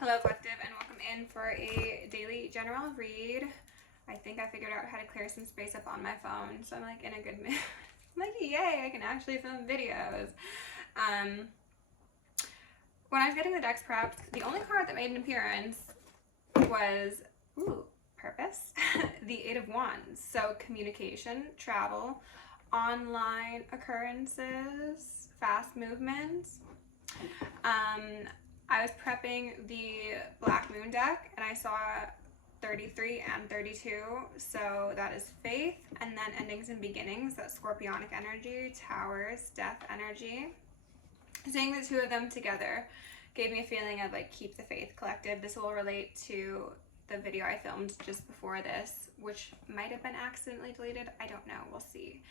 Hello Collective, and welcome in for a daily general read. I think I figured out how to clear some space up on my phone, so I'm like in a good mood. I'm like, yay, I can actually film videos. When I was getting the decks prepped, the only card that made an appearance was, purpose, the Eight of Wands. So communication, travel, online occurrences, fast movements. I was prepping the Black Moon deck and I saw 33 and 32, so that is faith, and then endings and beginnings, that's scorpionic energy, towers, death energy. Seeing the two of them together gave me a feeling of like, keep the faith, Collective. This will relate to the video I filmed just before this, which might have been accidentally deleted, I don't know, we'll see.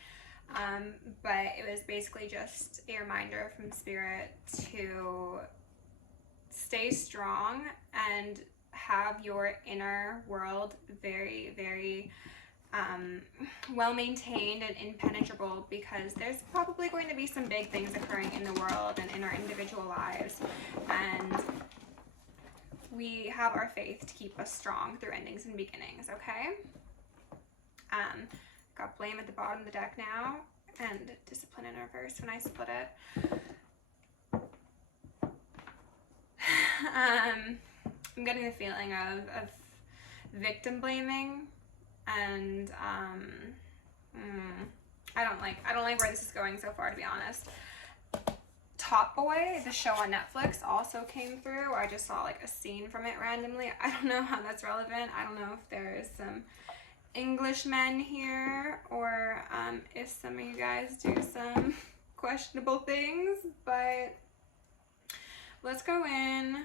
But it was basically just a reminder from Spirit to stay strong and have your inner world very, very well maintained and impenetrable, because there's probably going to be some big things occurring in the world and in our individual lives, and we have our faith to keep us strong through endings and beginnings, okay? Got blame at the bottom of the deck now, and discipline in reverse when I split it. I'm getting the feeling of victim blaming, and I don't like where this is going so far, to be honest. Top Boy, the show on Netflix, also came through. I just saw like a scene from it randomly. I don't know how that's relevant. I don't know if there's some Englishmen here, or if some of you guys do some questionable things, but let's go in.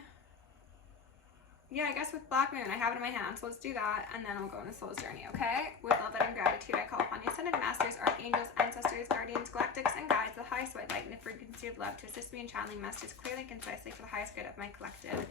Yeah, I guess with Black Moon, I have it in my hand, so let's do that, and then I'll go on a soul's journey, okay? With love and gratitude, I call upon the ascended masters, archangels, ancestors, guardians, galactics, and guides, the highest white light and the frequency of love, to assist me in channeling messages clearly and concisely for the highest good of my collective.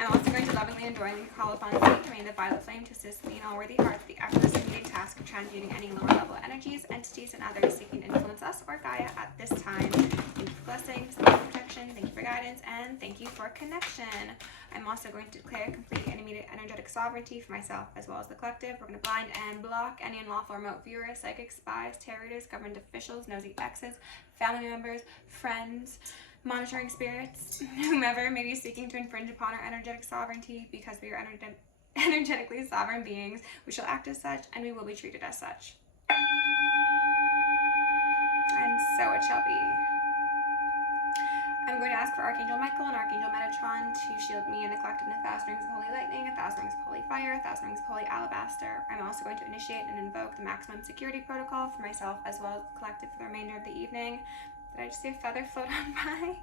I'm also going to lovingly and adoringly call upon fate to remain the violet flame to assist me in all worthy hearts with the effortless and immediate task of transmuting any lower level energies, entities, and others seeking to influence us or Gaia at this time. Thank you for blessings, thank you for protection, thank you for guidance, and thank you for connection. I'm also going to declare complete and immediate energetic sovereignty for myself as well as the collective. We're going to blind and block any unlawful remote viewers, psychics, spies, tarot readers, government officials, nosy exes, family members, friends, monitoring spirits, whomever may be seeking to infringe upon our energetic sovereignty. Because we are energetically sovereign beings, we shall act as such, and we will be treated as such. And so it shall be. I'm going to ask for Archangel Michael and Archangel Metatron to shield me and the collective in 1,000 rings of holy lightning, 1,000 rings of holy fire, 1,000 rings of holy alabaster. I'm also going to initiate and invoke the maximum security protocol for myself as well as the collective for the remainder of the evening. Did I just see a feather float on by?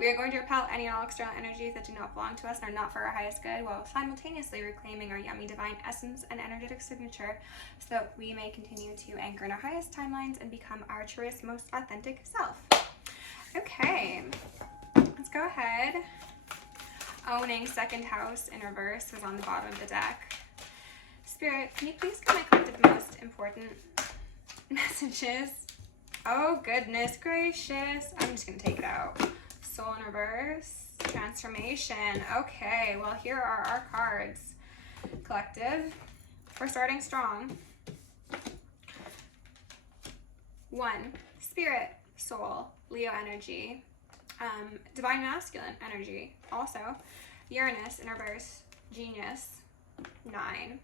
We are going to repel any and all external energies that do not belong to us and are not for our highest good, while simultaneously reclaiming our yummy divine essence and energetic signature, so that we may continue to anchor in our highest timelines and become our truest, most authentic self. Okay, let's go ahead. Owning second house in reverse was on the bottom of the deck. Spirit, can you please give my collective the most important messages? Oh, goodness gracious. I'm just going to take it out. Soul in reverse. Transformation. Okay, well, here are our cards. Collective. We're starting strong. 1. Spirit. Soul. Leo energy. Divine masculine energy. Also. Uranus in reverse. Genius. 9.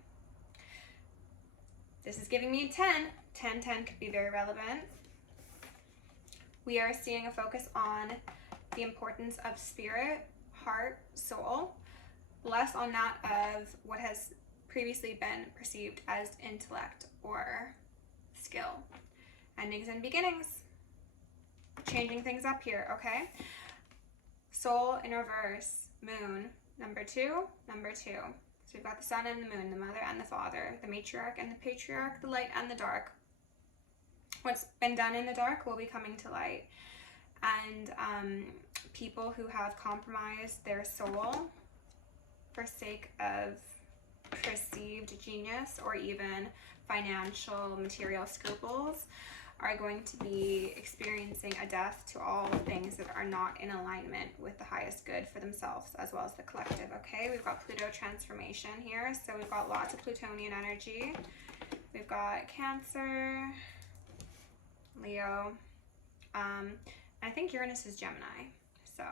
This is giving me 10. 10 could be very relevant. We are seeing a focus on the importance of spirit, heart, soul, less on that of what has previously been perceived as intellect or skill. Endings and beginnings. Changing things up here, okay? Soul in reverse, moon, number 2. So we've got the sun and the moon, the mother and the father, the matriarch and the patriarch, the light and the dark. What's been done in the dark will be coming to light, and people who have compromised their soul for sake of perceived genius or even financial material scruples are going to be experiencing a death to all things that are not in alignment with the highest good for themselves as well as the collective, okay? We've got Pluto transformation here, so we've got lots of Plutonian energy. We've got Cancer, Leo, I think Uranus is Gemini. So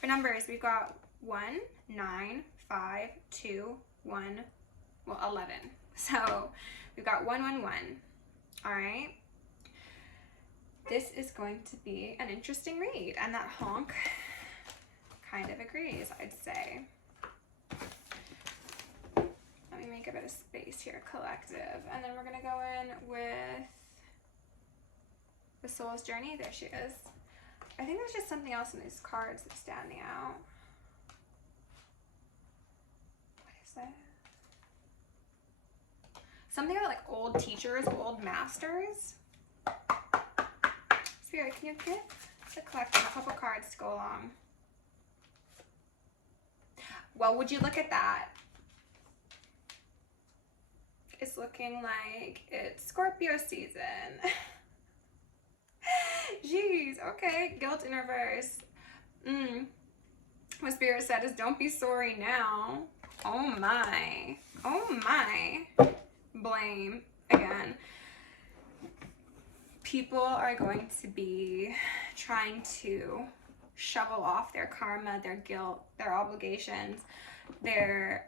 for numbers, we've got 1, 9, 5, 2, 1, well, 11. So we've got 1, 1, 1. All right. This is going to be an interesting read, and that honk kind of agrees, I'd say. Let me make a bit of space here, collective, and then we're gonna go in with the Soul's Journey. There she is. I think there's just something else in these cards that's standing out. What is that? Something about like old teachers, old masters. Spirit, can you give the collective a couple cards to go along? Well, would you look at that? It's looking like it's Scorpio season. Jeez, okay, guilt in reverse. What Spirit said is don't be sorry now. Oh my. Oh my. Blame again. People are going to be trying to shovel off their karma, their guilt, their obligations, their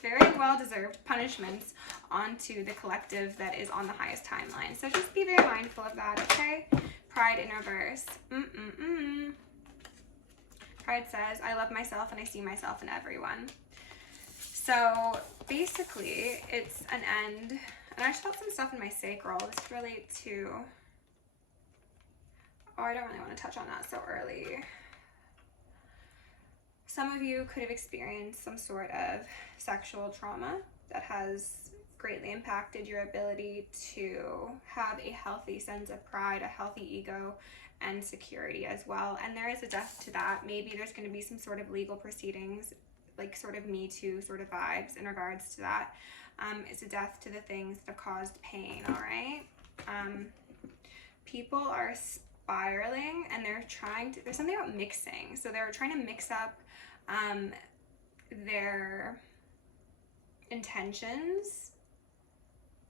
very well-deserved punishments onto the collective that is on the highest timeline. So just be very mindful of that, okay? Pride in reverse. Pride says, I love myself and I see myself in everyone. So basically, it's an end. And I just felt some stuff in my sacral. This relates to... Oh, I don't really want to touch on that so early. Some of you could have experienced some sort of sexual trauma that has greatly impacted your ability to have a healthy sense of pride, a healthy ego, and security as well. And there is a depth to that. Maybe there's going to be some sort of legal proceedings, like sort of Me Too sort of vibes in regards to that. It's a death to the things that have caused pain, all right? People are spiraling and they're trying to, there's something about mixing. So they're trying to mix up their intentions.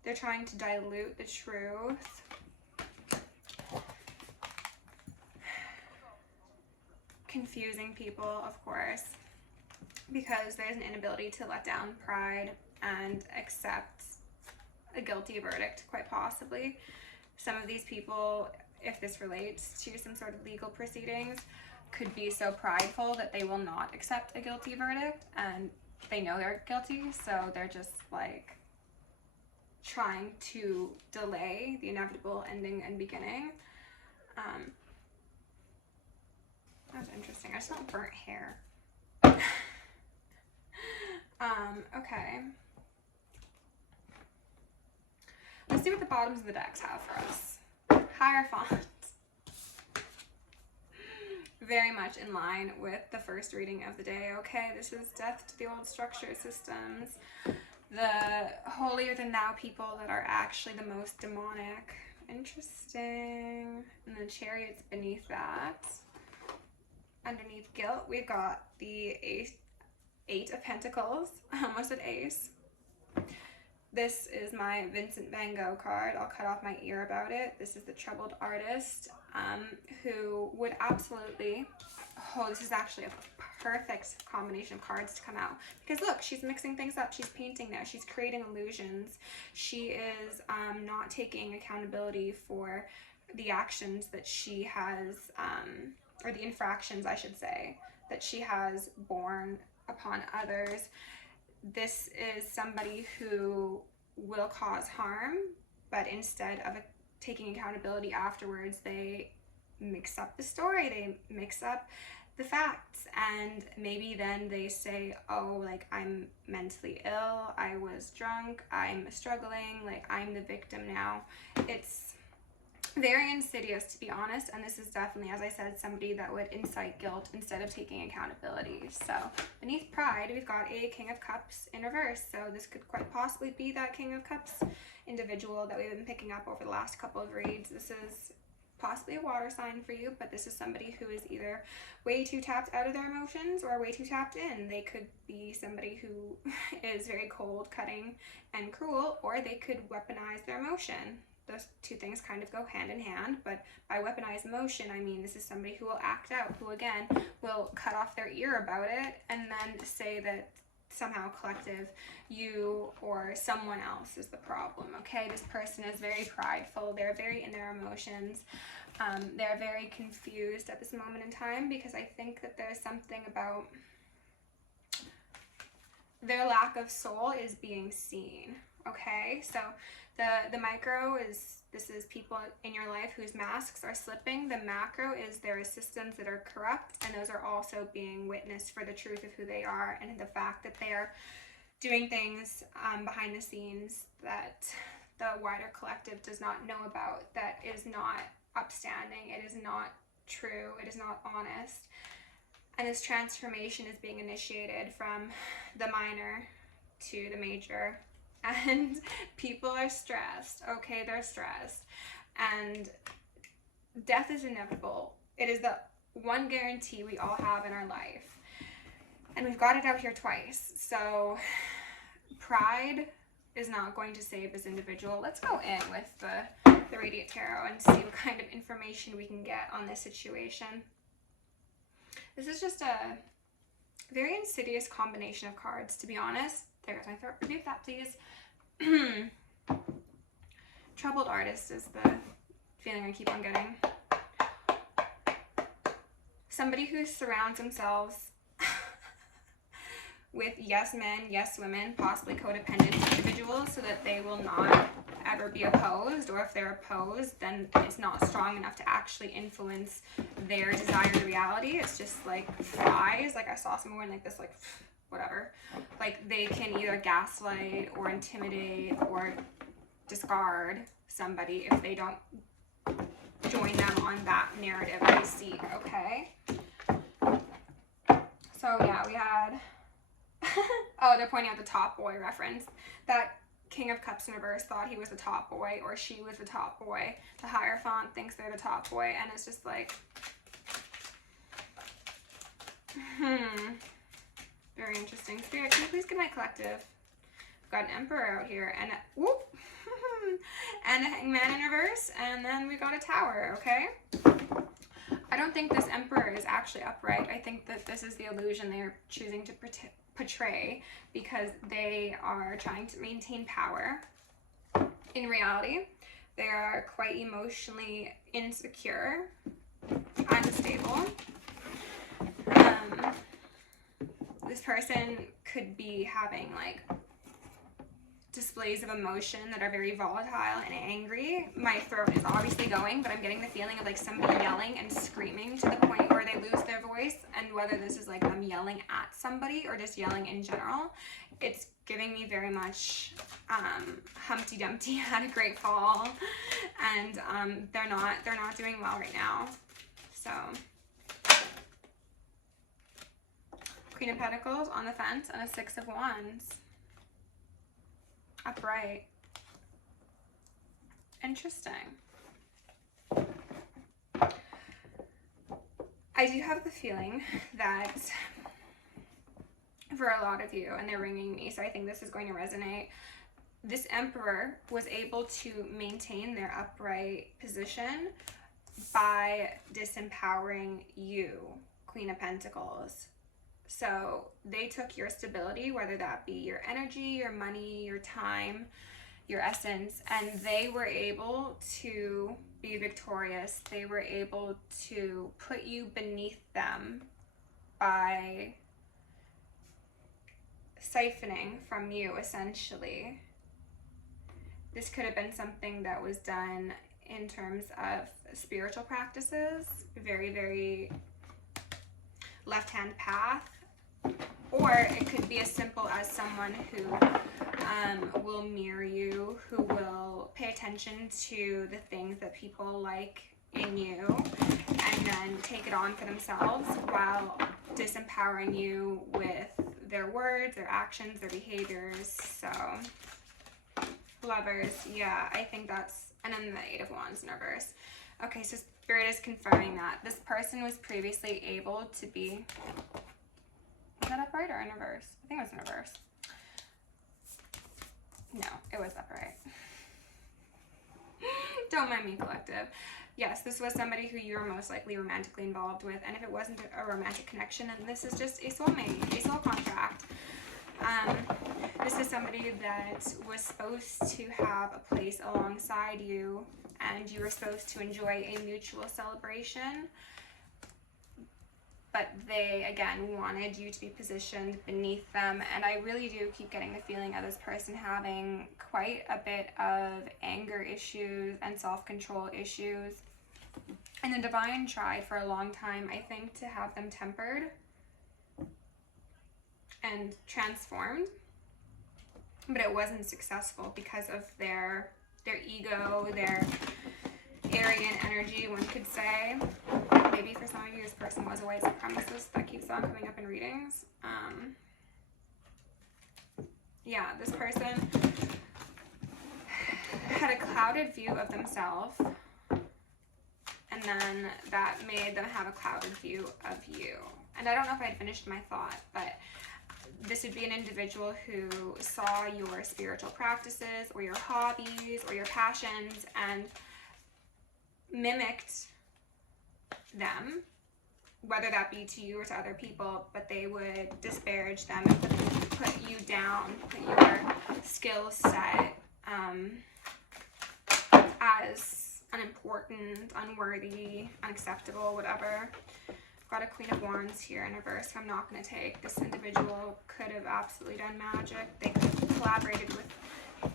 They're trying to dilute the truth. Confusing people, of course, because there's an inability to let down pride and accept a guilty verdict, quite possibly. Some of these people, if this relates to some sort of legal proceedings, could be so prideful that they will not accept a guilty verdict, and they know they're guilty, so they're just like trying to delay the inevitable ending and beginning. That's interesting. I just want burnt hair. Okay. Let's see what the bottoms of the decks have for us. Hierophant. Very much in line with the first reading of the day. Okay, this is death to the old structure systems. The holier than thou people that are actually the most demonic. Interesting. And the Chariot's beneath that. Underneath guilt, we've got the Eight of Pentacles. I almost said ace. This is my Vincent van Gogh card. I'll cut off my ear about it. This is the troubled artist who would absolutely... Oh, this is actually a perfect combination of cards to come out. Because look, she's mixing things up. She's painting there. She's creating illusions. She is not taking accountability for the actions that she has, or the infractions, I should say, that she has borne upon others. This is somebody who will cause harm, but instead of taking accountability afterwards, they mix up the story, they mix up the facts, and maybe then they say, oh, like, I'm mentally ill, I was drunk, I'm struggling, like, I'm the victim now. It's very insidious, to be honest, and this is definitely, as I said, somebody that would incite guilt instead of taking accountability. So beneath pride, we've got a King of Cups in reverse, so this could quite possibly be that King of Cups individual that we've been picking up over the last couple of reads. This is possibly a water sign for you, but this is somebody who is either way too tapped out of their emotions or way too tapped in. They could be somebody who is very cold, cutting, and cruel, or they could weaponize their emotion. Those two things kind of go hand in hand, but by weaponize emotion, I mean this is somebody who will act out, who again will cut off their ear about it and then say that somehow collective, you or someone else is the problem, okay? This person is very prideful, they're very in their emotions, they're very confused at this moment in time, because I think that there's something about their lack of soul is being seen, okay? So the micro is, this is people in your life whose masks are slipping. The macro is their assistants that are corrupt, and those are also being witnessed for the truth of who they are and the fact that they are doing things behind the scenes that the wider collective does not know about, that is not upstanding, it is not true, it is not honest. And this transformation is being initiated from the minor to the major. And people are stressed, okay? They're stressed. And death is inevitable. It is the one guarantee we all have in our life. And we've got it out here twice. So pride is not going to save this individual. Let's go in with the Radiant Tarot and see what kind of information we can get on this situation. This is just a very insidious combination of cards, to be honest. There's my throat. Remove that, please. Troubled artist is the feeling I keep on getting. Somebody who surrounds themselves with yes men, yes women, possibly codependent individuals, so that they will not ever be opposed, or if they're opposed, then it's not strong enough to actually influence their desired reality. It's just like flies. Like I saw someone like this, like whatever. Like they can either gaslight or intimidate or discard somebody if they don't join them on that narrative they seek, okay? So yeah, we had oh, they're pointing out the top boy reference. That King of Cups in reverse thought he was the top boy, or she was the top boy. The Hierophant thinks they're the top boy, and it's just like, very interesting. Spirit, can you please get my collective? We've got an Emperor out here, and whoop, and a Hangman in reverse, and then we got a Tower, okay? I don't think this Emperor is actually upright. I think that this is the illusion they're choosing to portray because they are trying to maintain power. In reality, they are quite emotionally insecure, unstable. This person could be having like displays of emotion that are very volatile and angry. My throat is obviously going, but I'm getting the feeling of like somebody yelling and screaming to the point where they lose their voice, and whether this is like them yelling at somebody or just yelling in general, it's giving me very much Humpty Dumpty had a great fall, and they're not doing well right now. So Queen of Pentacles on the fence and a Six of Wands. Upright. Interesting. I do have the feeling that for a lot of you, and they're ringing me, so I think this is going to resonate, this Emperor was able to maintain their upright position by disempowering you, Queen of Pentacles. So they took your stability, whether that be your energy, your money, your time, your essence, and they were able to be victorious. They were able to put you beneath them by siphoning from you, essentially. This could have been something that was done in terms of spiritual practices, very, very left-hand path. Or it could be as simple as someone who will mirror you, who will pay attention to the things that people like in you, and then take it on for themselves while disempowering you with their words, their actions, their behaviors. So, Lovers, yeah, I think that's, and then the Eight of Wands in reverse. Okay, so Spirit is confirming that this person was previously able to be... Was that upright or in reverse? I think it was in reverse. No, it was upright. Don't mind me, collective. Yes, this was somebody who you were most likely romantically involved with, and if it wasn't a romantic connection, then this is just a soulmate, a soul contract. This is somebody that was supposed to have a place alongside you, and you were supposed to enjoy a mutual celebration, but they, again, wanted you to be positioned beneath them, and I really do keep getting the feeling of this person having quite a bit of anger issues and self-control issues. And the Divine tried for a long time, I think, to have them tempered and transformed, but it wasn't successful because of their ego, their arrogant energy, one could say. Maybe for some of you, this person was a white supremacist. That keeps on coming up in readings. Yeah, this person had a clouded view of themselves, and then that made them have a clouded view of you. And I don't know if I had finished my thought, but this would be an individual who saw your spiritual practices or your hobbies or your passions and mimicked them, whether that be to you or to other people, but they would disparage them and put you down, put your skill set as unimportant, unworthy, unacceptable, whatever. Got a Queen of Wands here in reverse, so I'm not going to take. This individual could have absolutely done magic. They could have collaborated with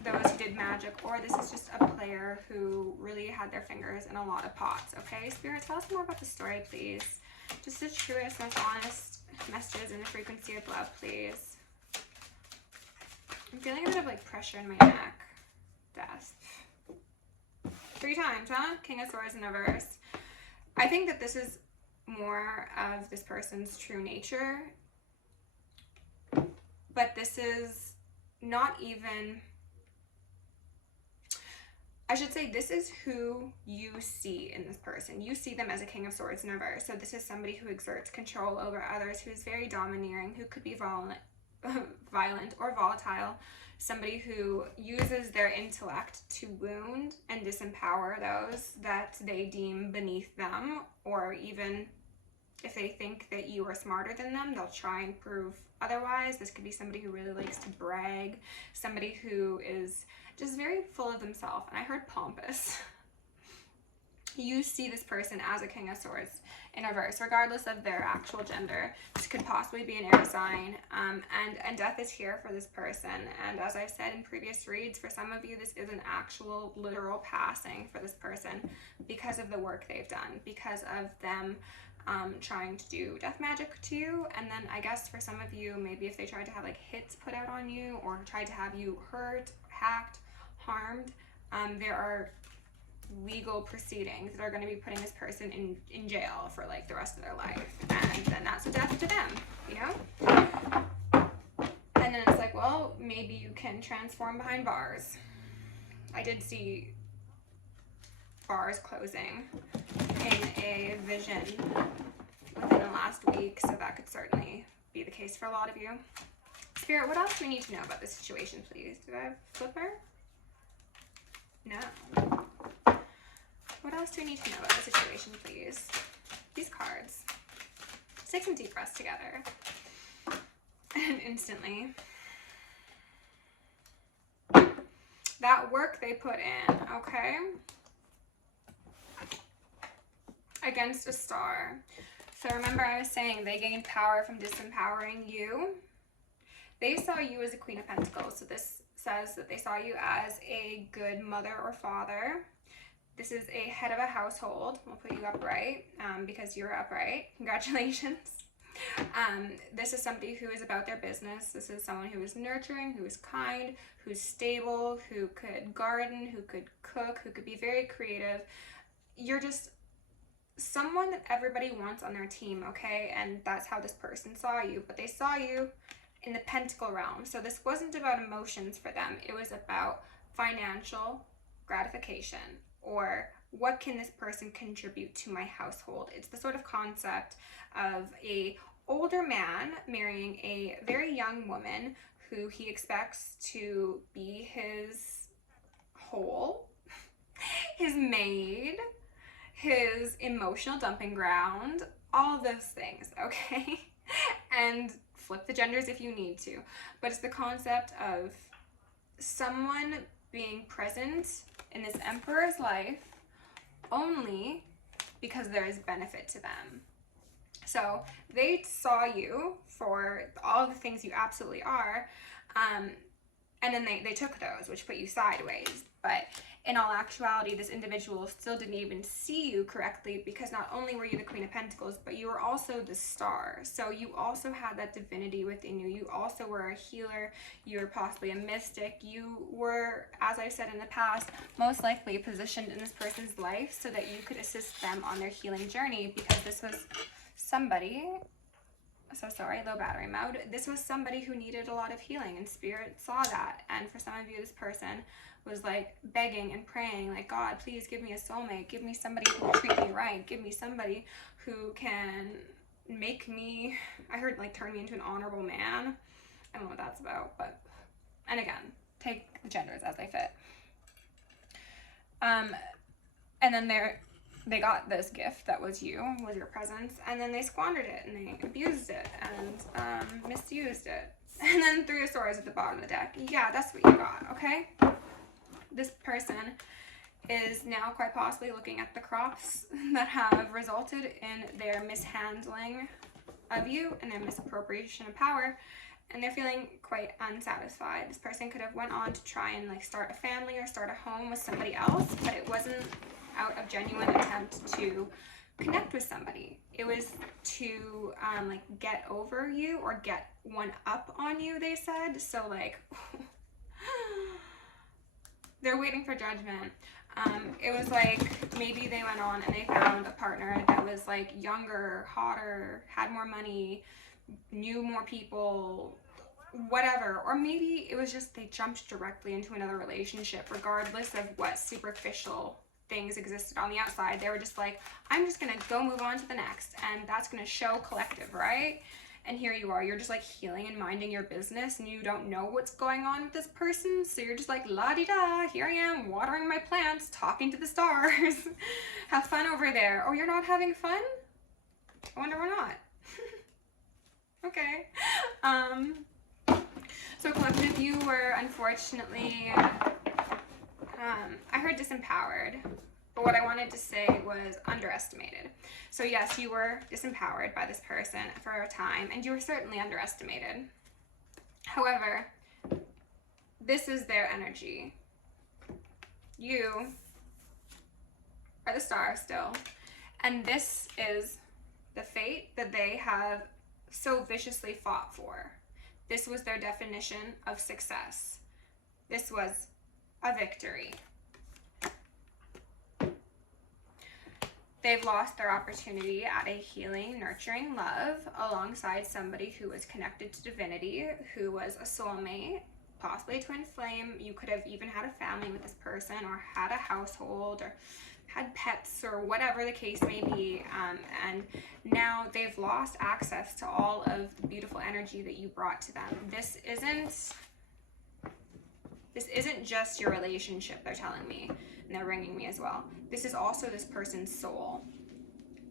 those who did magic, or this is just a player who really had their fingers in a lot of pots. Okay, Spirit, tell us more about the story, please. Just the truest, most honest messages in the frequency of love, please. I'm feeling a bit of like pressure in my neck. Death. 3 times, huh? King of Swords in reverse. I think that this is more of this person's true nature, but this is not even, I should say, this is who you see in this person. You see them as a King of Swords in reverse. So this is somebody who exerts control over others, who is very domineering, who could be violent or volatile. Somebody who uses their intellect to wound and disempower those that they deem beneath them, or even if they think that you are smarter than them, they'll try and prove otherwise. This could be somebody who really likes to brag, somebody who is just very full of themselves. And I heard pompous. You see this person as a King of Swords in reverse, regardless of their actual gender. This could possibly be an air sign, and death is here for this person. And as I've said in previous reads, for some of you, this is an actual literal passing for this person because of the work they've done, because of them trying to do death magic to you. And then I guess for some of you, maybe if they tried to have like hits put out on you or tried to have you hurt, hacked, harmed, there are legal proceedings that are going to be putting this person in jail for like the rest of their life, and then that's a death to them, you know. And then it's like, well, maybe you can transform behind bars. I did see bars closing in a vision within the last week, so that could certainly be the case for a lot of you. Spirit, what else do we need to know about this situation, please? Did I have Flipper? No. What else do we need to know about the situation, please? These cards. Let's take some deep breaths together. And instantly, that work they put in, okay? Against a star. So remember I was saying they gained power from disempowering you. They saw you as a Queen of Pentacles. So this says that they saw you as a good mother or father. This is a head of a household. We'll put you upright because you're upright. Congratulations. This is somebody who is about their business. This is someone who is nurturing, who is kind, who's stable, who could garden, who could cook, who could be very creative. You're just someone that everybody wants on their team, okay? And that's how this person saw you. But they saw you in the pentacle realm. So this wasn't about emotions for them. It was about financial gratification or what can this person contribute to my household? It's the sort of concept of a older man marrying a very young woman who he expects to be his whole, his maid, his emotional dumping ground, all of those things, okay? And flip the genders if you need to. But it's the concept of someone being present in this emperor's life only because there is benefit to them. So they saw you for all the things you absolutely are, and then they took those, which put you sideways. But in all actuality, this individual still didn't even see you correctly, because not only were you the Queen of Pentacles, but you were also the star. So you also had that divinity within you. You also were a healer. You were possibly a mystic. You were, as I said in the past, most likely positioned in this person's life so that you could assist them on their healing journey, because this was somebody, so sorry, low battery mode. This was somebody who needed a lot of healing, and Spirit saw that. And for some of you, this person was like begging and praying, like, God, please give me a soulmate. Give me somebody who will treat me right. Give me somebody who can make me, I heard, like, turn me into an honorable man. I don't know what that's about, but, and again, take the genders as they fit. And then they got this gift that was you, was your presence, and then they squandered it, and they abused it, and misused it. And then 3 of Swords at the bottom of the deck. Yeah, that's what you got, okay? This person is now quite possibly looking at the crops that have resulted in their mishandling of you and their misappropriation of power, and they're feeling quite unsatisfied. This person could have went on to try and, like, start a family or start a home with somebody else, but it wasn't out of genuine attempt to connect with somebody. It was to like get over you or get one up on you, they said. So, like, they're waiting for judgment. It was like maybe they went on and they found a partner that was like younger, hotter, had more money, knew more people, whatever. Or maybe it was just they jumped directly into another relationship, regardless of what superficial things existed on the outside. They were just like, I'm just gonna go move on to the next, and that's gonna show collective, right? And here you are, you're just like healing and minding your business, and you don't know what's going on with this person, so you're just like, la-di-da, here I am, watering my plants, talking to the stars. Have fun over there. Oh, you're not having fun? I wonder we're not. Okay. So collective, you were unfortunately, I heard disempowered, but what I wanted to say was underestimated. So yes, you were disempowered by this person for a time, and you were certainly underestimated. However, this is their energy. You are the star still, and this is the fate that they have so viciously fought for. This was their definition of success. This was a victory. They've lost their opportunity at a healing, nurturing love alongside somebody who was connected to divinity, who was a soulmate, possibly a twin flame. You could have even had a family with this person, or had a household, or had pets, or whatever the case may be. And now they've lost access to all of the beautiful energy that you brought to them. This isn't just your relationship, they're telling me, and they're ringing me as well. This is also this person's soul.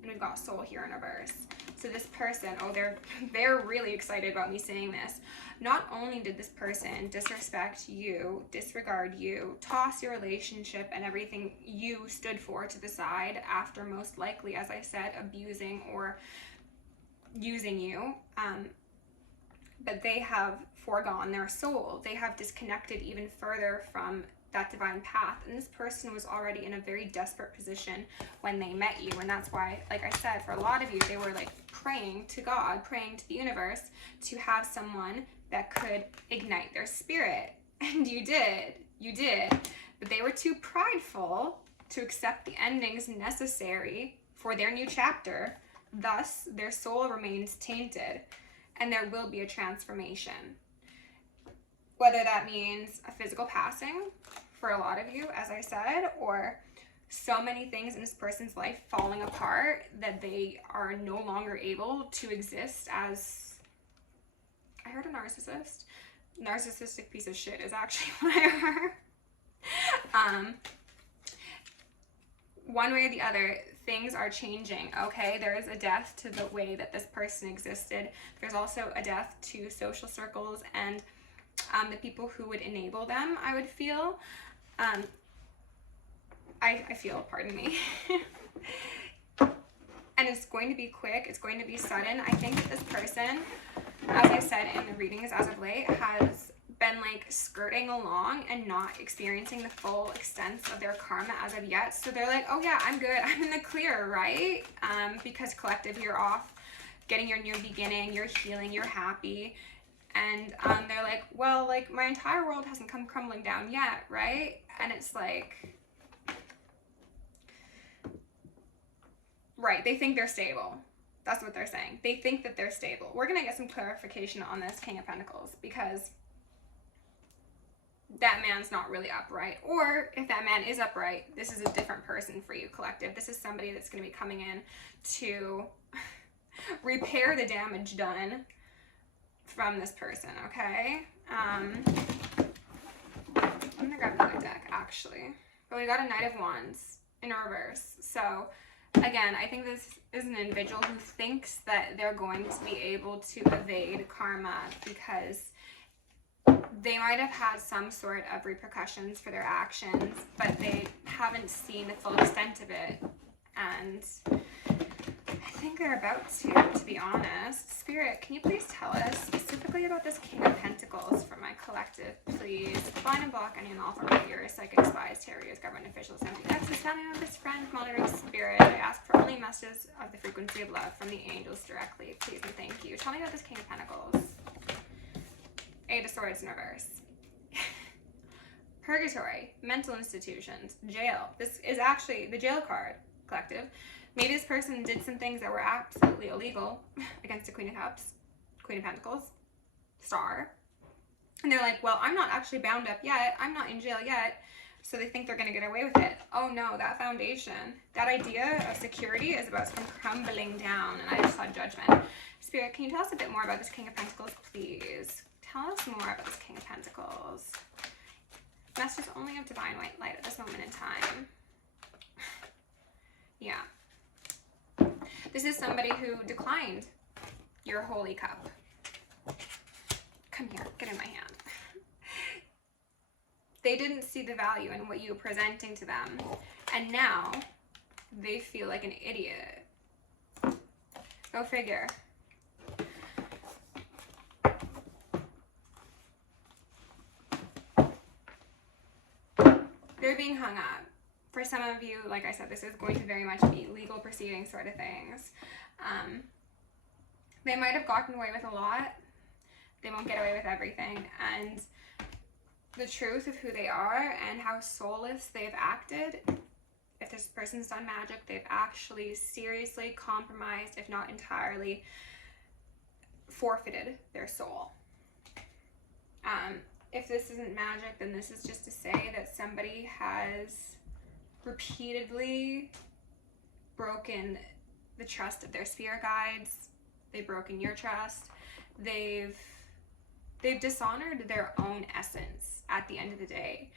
And we've got soul here in reverse. So this person, oh, they're really excited about me saying this. Not only did this person disrespect you, disregard you, toss your relationship and everything you stood for to the side after most likely, as I said, abusing or using you, but they have foregone their soul. They have disconnected even further from that divine path, and this person was already in a very desperate position when they met you. And that's why, like I said, for a lot of you, they were like praying to God, praying to the universe to have someone that could ignite their spirit. And you did, but they were too prideful to accept the endings necessary for their new chapter. Thus, their soul remains tainted, and there will be a transformation. Whether that means a physical passing for a lot of you, as I said, or so many things in this person's life falling apart that they are no longer able to exist as, I heard a narcissist. Narcissistic piece of shit is actually what I heard. One way or the other, things are changing, okay? There is a death to the way that this person existed. There's also a death to social circles and the people who would enable them, I would feel. I feel, pardon me. And it's going to be quick, it's going to be sudden. I think that this person, as I said in the readings as of late, has been like skirting along and not experiencing the full extent of their karma as of yet. So they're like, oh yeah, I'm good, I'm in the clear, right? Because collective, you're off getting your new beginning, you're healing, you're happy. And they're like, well, like my entire world hasn't come crumbling down yet, right? And it's like, right, they think they're stable. That's what they're saying. They think that they're stable. We're going to get some clarification on this King of Pentacles, because that man's not really upright. Or if that man is upright, this is a different person for you, collective. This is somebody that's going to be coming in to repair the damage done from this person, okay? I'm going to grab another deck, actually. But we got a Knight of Wands in reverse. So again, I think this is an individual who thinks that they're going to be able to evade karma because they might have had some sort of repercussions for their actions, but they haven't seen the full extent of it. And I think they're about to be honest. Spirit, can you please tell us specifically about this King of Pentacles for my collective, please? Blind and block any and all for figures, psychic spies, tarriers, government officials, empty exes, family members, friend, monitoring spirit. I ask for only messages of the frequency of love from the angels directly, please and thank you. Tell me about this King of Pentacles. Eight of Swords in reverse. Purgatory, mental institutions, jail. This is actually the jail card, collective. Maybe this person did some things that were absolutely illegal against the Queen of Cups, Queen of Pentacles, Star. And they're like, well, I'm not actually bound up yet. I'm not in jail yet. So they think they're going to get away with it. Oh no, that foundation, that idea of security is about to come crumbling down. And I just saw Judgment. Spirit, can you tell us a bit more about this King of Pentacles, please? Tell us more about this King of Pentacles. Messages only of divine white light at this moment in time. Yeah. This is somebody who declined your holy cup. Come here, get in my hand. They didn't see the value in what you were presenting to them. And now they feel like an idiot. Go figure. They're being hung up. For some of you, like I said, this is going to very much be legal proceeding sort of things. They might have gotten away with a lot. They won't get away with everything. And the truth of who they are and how soulless they've acted, if this person's done magic, they've actually seriously compromised, if not entirely, forfeited their soul. If this isn't magic, then this is just to say that somebody has repeatedly broken the trust of their spirit guides. They've broken your trust. They've dishonored their own essence at the end of the day.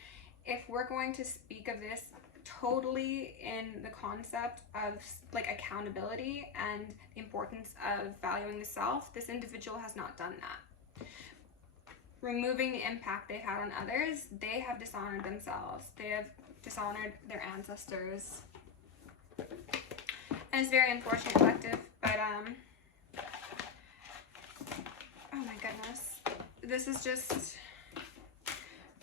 If we're going to speak of this totally in the concept of like accountability and the importance of valuing the self, this individual has not done that. Removing the impact they've had on others, they have dishonored themselves. They have dishonored their ancestors. And it's very unfortunate, collective, but oh my goodness. This is just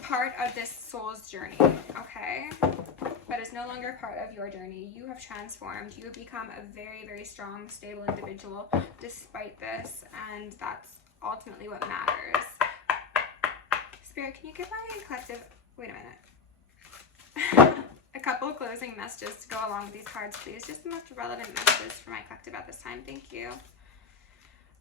part of this soul's journey, okay? But it's no longer part of your journey. You have transformed. You have become a very, very strong, stable individual despite this, and that's ultimately what matters. Spirit, can you give my collective, wait a minute, a couple of closing messages to go along with these cards, please? Just the most relevant messages for my collective at this time. Thank you.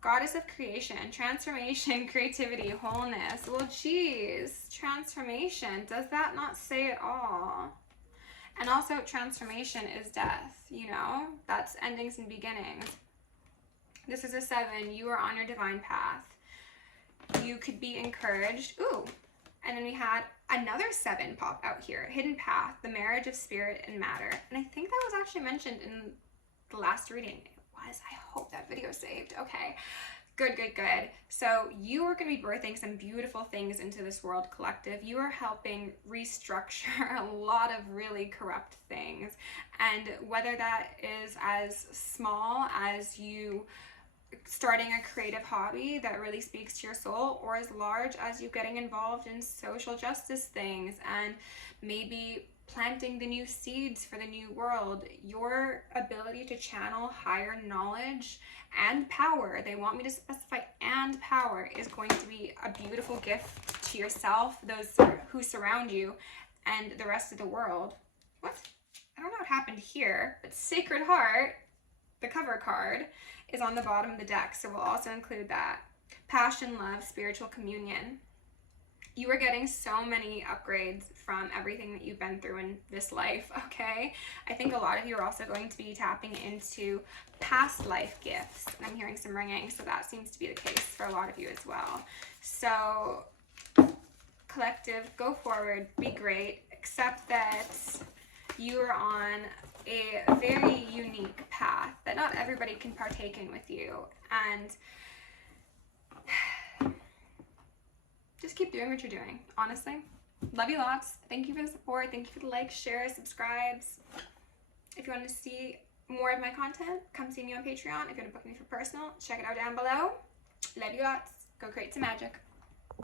Goddess of creation, transformation, creativity, wholeness. Well, geez, transformation. Does that not say it all? And also transformation is death, you know? That's endings and beginnings. This is a 7. You are on your divine path. You could be encouraged. Ooh. And then we had another 7 pop out here. Hidden path, the marriage of spirit and matter. And I think that was actually mentioned in the last reading. It was. I hope that video saved. Okay. Good, good, good. So you are going to be birthing some beautiful things into this world collective. You are helping restructure a lot of really corrupt things. And whether that is as small as you starting a creative hobby that really speaks to your soul, or as large as you getting involved in social justice things and maybe planting the new seeds for the new world, your ability to channel higher knowledge and power, they want me to specify and power, is going to be a beautiful gift to yourself, those who surround you, and the rest of the world. What? I don't know what happened here, but Sacred Heart, the cover card, is on the bottom of the deck, so we'll also include that. Passion, love, spiritual communion. You are getting so many upgrades from everything that you've been through in this life, okay? I think a lot of you are also going to be tapping into past life gifts. I'm hearing some ringing, so that seems to be the case for a lot of you as well. So, collective, go forward, be great, accept that you are on a very unique path that not everybody can partake in with you, and just keep doing what you're doing, honestly. Love you lots. Thank you for the support. Thank you for the likes, shares, subscribes. If you want to see more of my content, come see me on Patreon. If you want to book me for personal, check it out down below. Love you lots. Go create some magic.